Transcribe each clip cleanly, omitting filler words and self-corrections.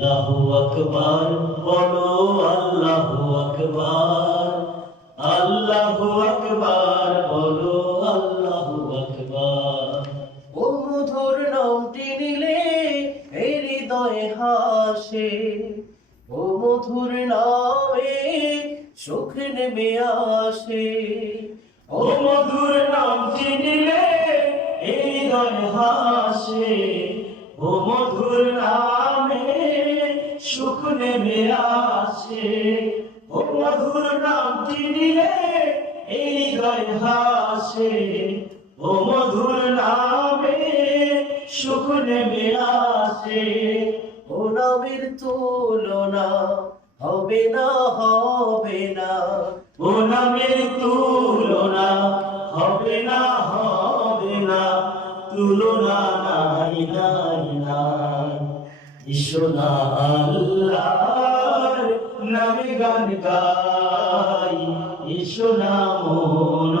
আল্লাহু আকবার বলো আল্লাহু আকবার, আল্লাহু আকবার বলো আল্লাহু আকবার। ও মধুর নামটি নিলে এই হৃদয়ে হাসে, ও মধুর নামে সুখ নেমে আসে। ও মধুর নামটি নিলে এই হৃদয় হাসে, ও মধুর নামে সুখ নেমে আসে। ও মধুর নামটি নিলে এই হৃদয় হাসে, ও মধুর নামে সুখ নেমে আসে। ও নামের তুলনা হবে না, হবে না। ও নামের তুলনা হবে না, হবে না। তুলনা নাই নাই নাই। এসো না আল্লাহর নামে গান গাই, এসো না মন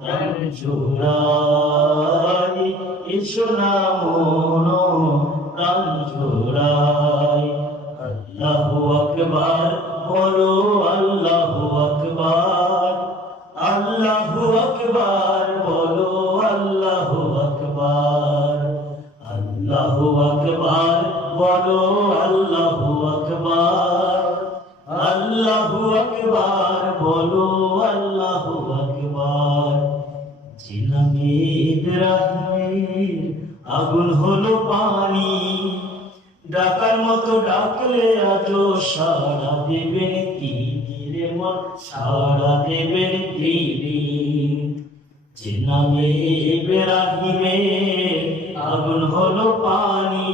প্রাণ জোড়াই, এসো না মন প্রাণ জোড়াই। আল্লাহু আকবার বলো আল্লাহু আকবার, আল্লাহু আকবার বলো আল্লাহু আকবার, আল্লাহু আকবার বলো আল্লাহু আকবার, আল্লাহু আকবার বলো আল্লাহু আকবার। যে নামে ইব্রাহিমের আগুন হলো পানি, ডাকার মতো ডাকলে আজো সাড়া দেবেন তিনি রে মন, সাড়া দেবেন তিনি। যে নামে ইব্রাহিমের আগুন হলো পানি,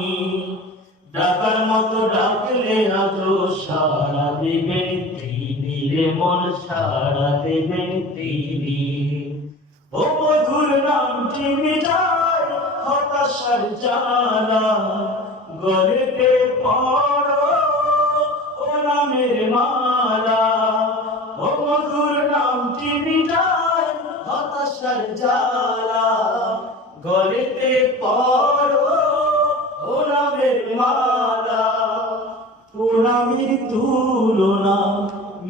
ডাকার মতো ডাকলে আজো সাড়া দেবেন তিনি রে মন, সাড়া দেবেন তিনি। ও মধুর নামটি মিটায় হতাশার জ্বালা, গলেতে পড়ো ও নামের মালা। ও মধুর নামটি মিটায় হতাশার জ্বালা, গলেতে পড়ো ও নামের মালা। ও নামের তুলনা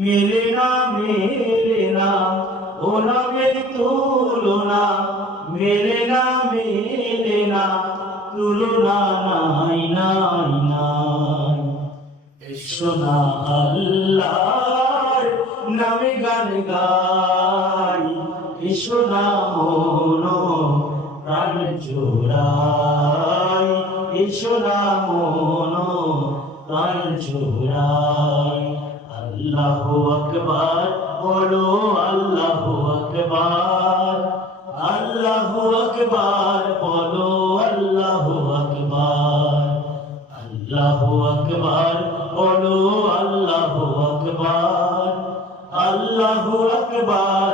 মেলে না, মেলে না। ও নামের তুলনা মেলে না, মেলে না। তুলনা নাই নাই নাই। এসো না আল্লাহর নামে গান গাই, এসো না মন প্রাণ জোড়াই, এসো না মন প্রাণ জোড়াই। আল্লাহু আকবার বলো আল্লাহু আকবার, আল্লাহু আকবার বলো আল্লাহু আকবার, আল্লাহু আকবার বলো আল্লাহু আকবার, আল্লাহু আকবার